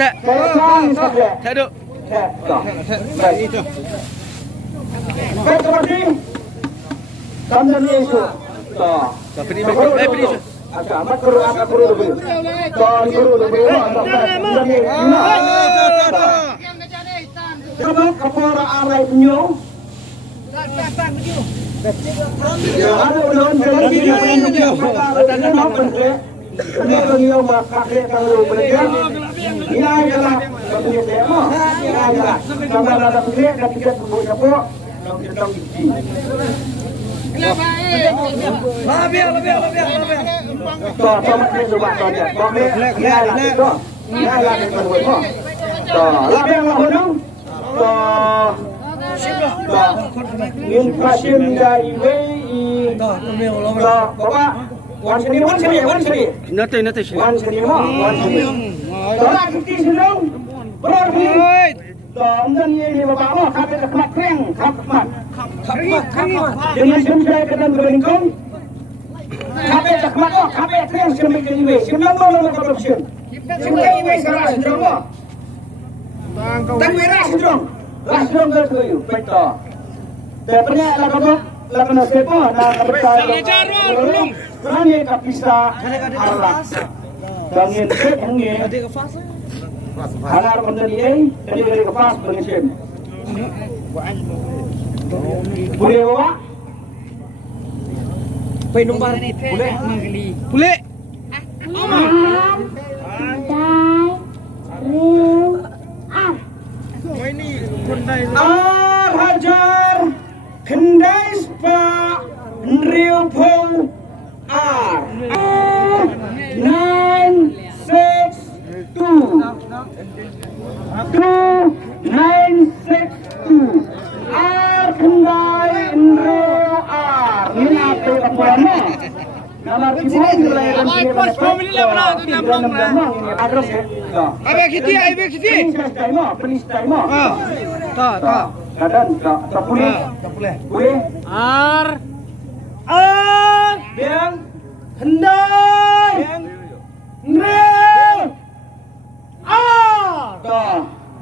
Tek. Tek duk. Baik itu. Baik terima Tandan Yesus. Pilih pilih. Amat guru dulu. Guru dulu. Kamu kapora alai penyu. Ya ada ulun lagi ini penyu makake kalau mereka. Ini adalah penyu demo. Ini adalah sama ada penyu dan tiket buku. Lebih. Sama dia coba saja. Ya itu. Ya lagi berbuat. Lebih lahunung. Min pasien dari WI. Bapak. Wan seni. Nanti. Wan seni. Tolak kita sedang berhenti. Dan ini bapak Allah kami dapat kering, kapan? Dengan sendiri kita beringkung. Kami dapat Allah, kami kering sendiri ini. Sembilan malam korupsi. Sembilan ini sekarang sendiri. Tapi rasdong bertuju, betul. Tapi lakukan sepa, nak bertanya. Kerana kapisa Allah. Bangin ini. Agar menjadi dari kepas pengesim. Boleh bawa? Boleh. Hajar Kendai Spa Riu Pong R 962 2962 R Kendai Riu R. Ini apa kapuannya? Nama kibun mulai dari Pas pemilih lah tu gampang lah. Address ya. Abang kita. Penis time. Tak. Kadang tak boleh. Boleh. Yang hendai. Nrel.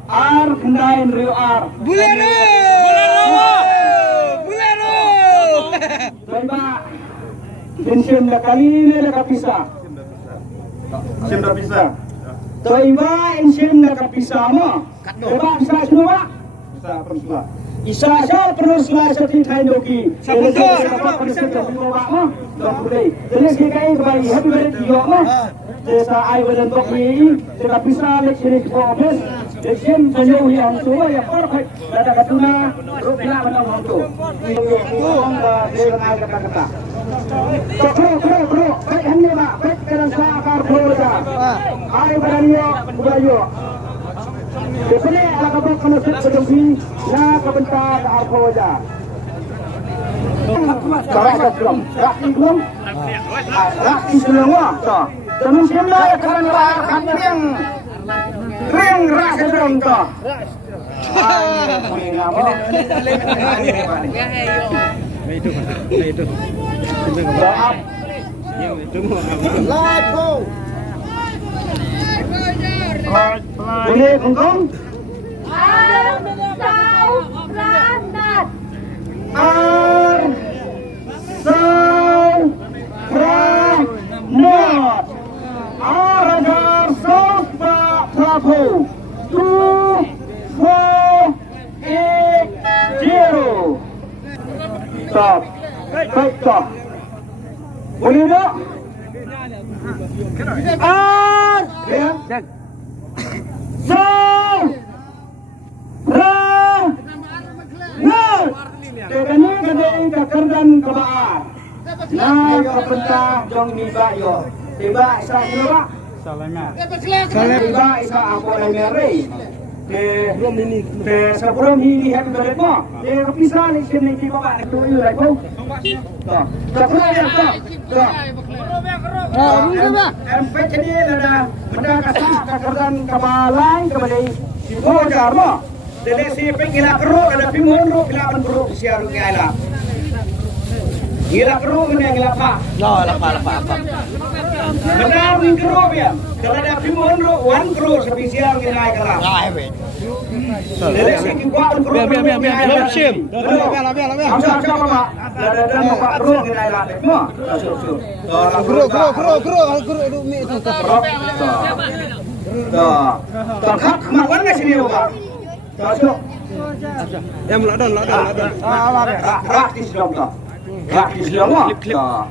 R hendai nrel R. Bolero. Baik. Pensiun dah kali ni dah kapisa. Pensiun dah pisah. Toiba pensiun dah kapisa mo. Toiba bisa semua. Bisa perlu. Isa perlu satu Thai doki. Jadi sekarang kembali happy birthday yo mo. Desa ai badan doki. Kita bisa leksi komen. Leksi sanjung yang tua yang perfect. Ada katuna rupila menang tu. Itu anda dengan kata-kata. Kru. Baik hanya mak. Baik dalam akar keluarga. Ai badannya buayo. Di sini ada kabar penasib peduli nak kebentar ke Arkoja. Rakyat belum. Rakyat semua. Teman semua akan rakyat kering rakyat belum tu. Itu. Boleh kongkong? Stop. Boleh tak? Ya. Kekani kadai kakerdan kebaan. Naik ke pentah jong ni bayo. Tiba isa semua. Tiba isa aku lagi. Sebelum ini happy birthday mo. Kapisa ni sini kita bawa itu lagi mo. Empat jadi ada kasar kakerdan kebalai kebalai. Ibu jarmo. Jadi si penggila keruk ada pimun keruk gila penperuk siar gila. Gila keruk ini gila pak. Lapa. Menang kru ya. Kerana pimun wan kru spesial nilai kalah. Jadi sih kuat kru. Biar sim. Amsa apa? Dan Pak kru nilai lah. Semua. Kru mi itu. Tuh, khắc makan nggak sini Pak? Masuk. Ya meladon. Praktis dong toh. Praktis dong toh.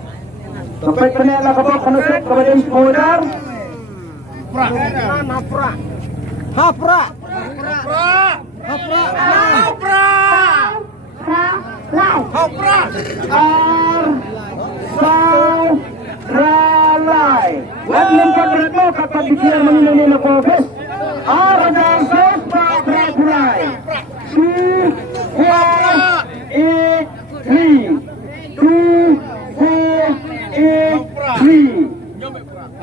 Sampai kena lah kapal konusuk kepada Ispodar. Hapra. Ralai. Wadlim pagratmo kapag bigyan mo nila nila Profes. Aradang sos pagratulay. 2, 4, 8, 3. 2, 4, 8, 3.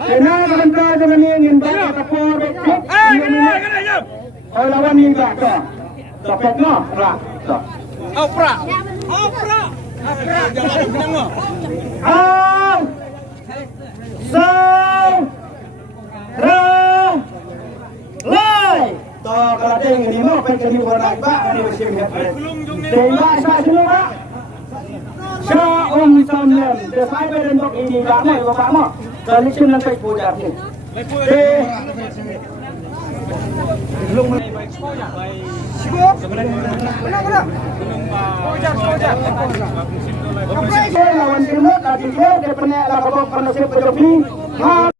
Kenapa dengan ingin baca kapor? Oh lawan ini tak tak. Topet no, rak. Hapra. Jangan menang. Kalau ada yang ini mau pergi di luar negeri, ini mesti lihat. Tengok saya semua pak. Syam Samlen, desai berendok ini lama, lama. Kali sini lantai puja ni. Belum. Lawan timur, tadi dia pernah lakukan penuh seperti ini.